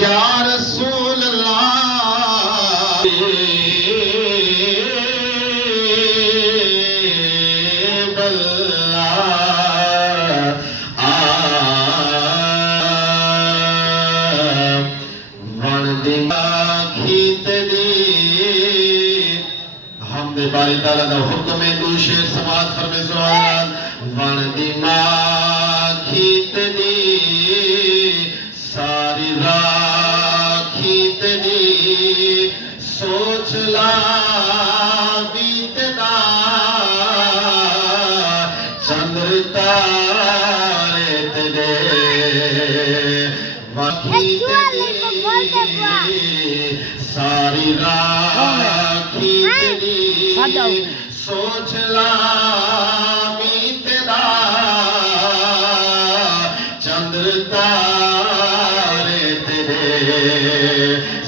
या रसूल अल्लाह बल्ला वण दी खीत दी हमदे बारी ताला दा हुक्म है दो शेर समाज फरमे सुभान वण दी खीत दी सारी राखीत दी सोच ला बीतना चंद्र तारे तेरे वाखीत दी सारी राखीत दी सोच ला बीतना चंद्र तारे तेरे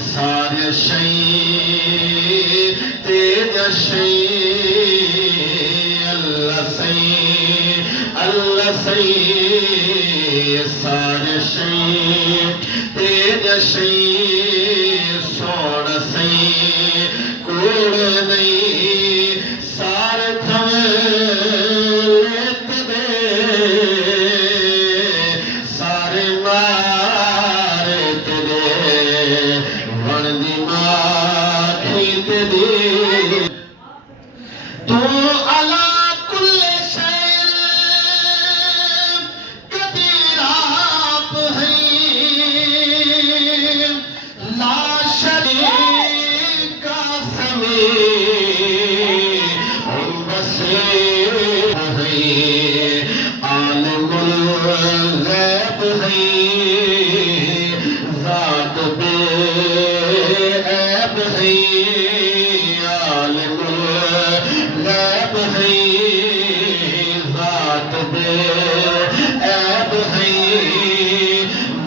सारे शई तेज शई अल्लाह सही सारे शई तेज शई सोण सही कूड़ नहीं सारे थवेत दे सारे मारे तेरे वण दी खीत दी तू अला कुल्ले शैल कदीर आप है ला शरीक का समी बसे है आलमुल गैब है ज़ात बे ऐब है आलमुल गैब है ज़ात बे ऐब है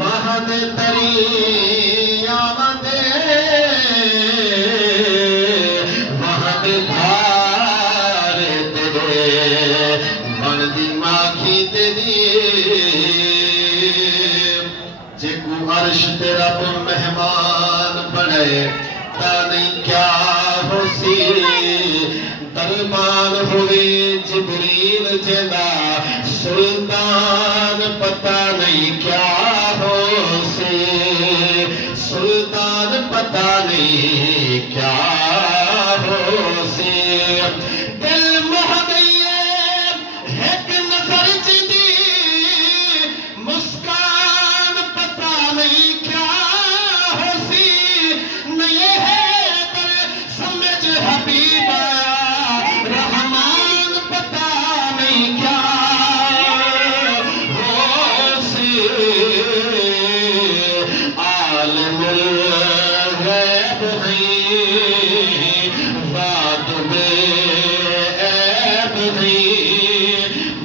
महद तरी आमदे महद धारे तेरे वण दी खीत दी जेकू अर्श तेरा तो मेहमान बने ता नहीं क्या होसी दरबान हुए जिब्रील जेदा सुल्तान पता नहीं क्या होसी सुल्तान पता नहीं क्या होसी दिल मोह गई एक नजर दी मुस्कान पता नहीं क्या होसी नहीं है पर समझ हबीबा रहमान पता नहीं क्या होसी आलमुल गैब है ज़ात बे ऐब है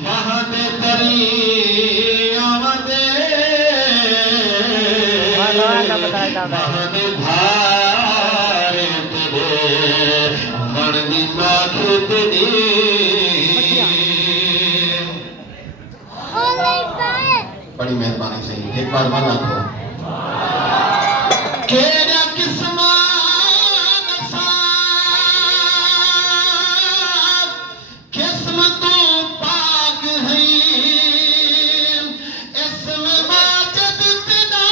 महद तरी आमदे महद धारे तेरे वण दी खीत दी बड़ी मेहरबानी से एक बार मना करो केड़ा किस्मा किस्म तू पाक है इसम माजद पिदा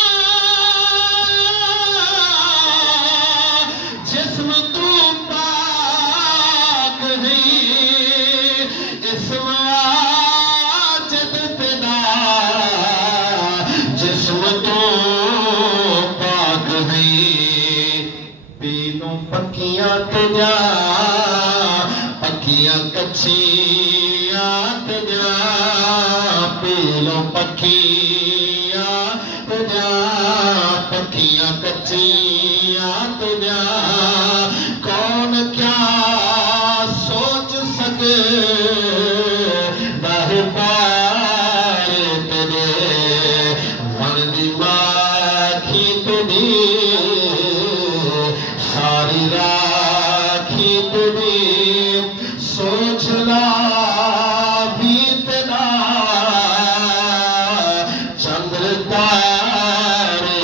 जिस्म तू पाक है इसम माजद पिदा जिस्म तू पाक है पीनू पक्कियां तुझा पक्कियां कच्चियां तुझा पीलो पक्कियां तुझा पक्कियां कच्चियां तुझा कौन क्या सोच सके बाहु पाए तेरे वण दी खीत दी सारी राखीत दी सोच ला बीतना चंद्र तारे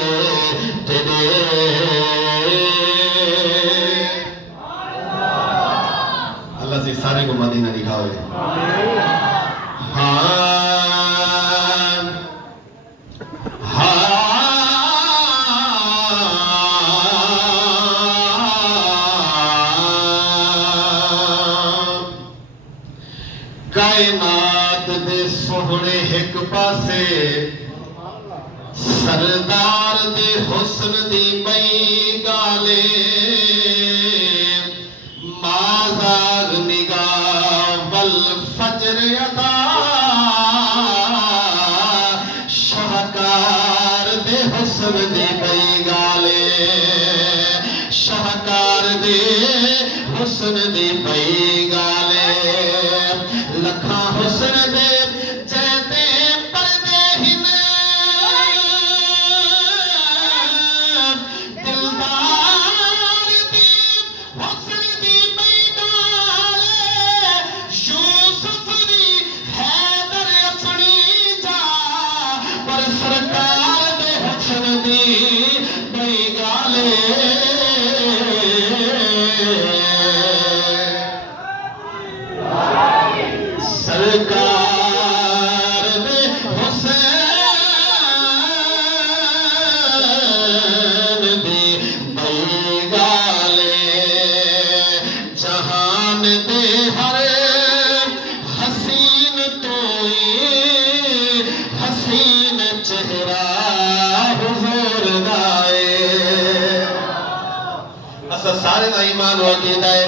जावे। हाँ कायनात दे सोहने एक पासे सरदार दे हुस्न दी बई गाले माज़ाग निगाह वल फजर अदा शाहकार दे हुस्न दी बई गाले शाहकार दे हुस्न दी बई गाले लखा हुस्न दे जैते पर्दे हिन दिलदार दे हुस्न दी बई गाले यूसुफ दी हैदर अपनी जा पर सरकार दे हुस्न दी बई गाले सरकार दे हुसैन दी बई गाले जहान दे हर हसीन तो हसीन चेहरा हुजूर दा है। असा सारे दा ईमान वकीदा है।